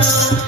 Thank.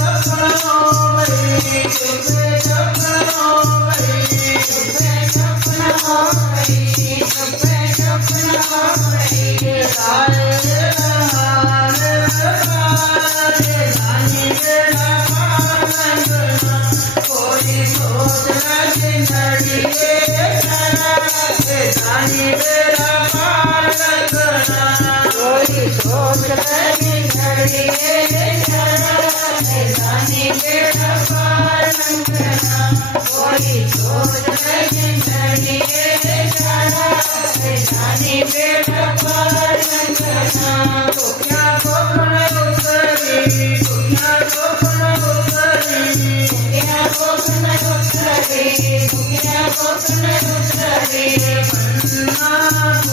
सोच रही घड़ी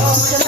Oh,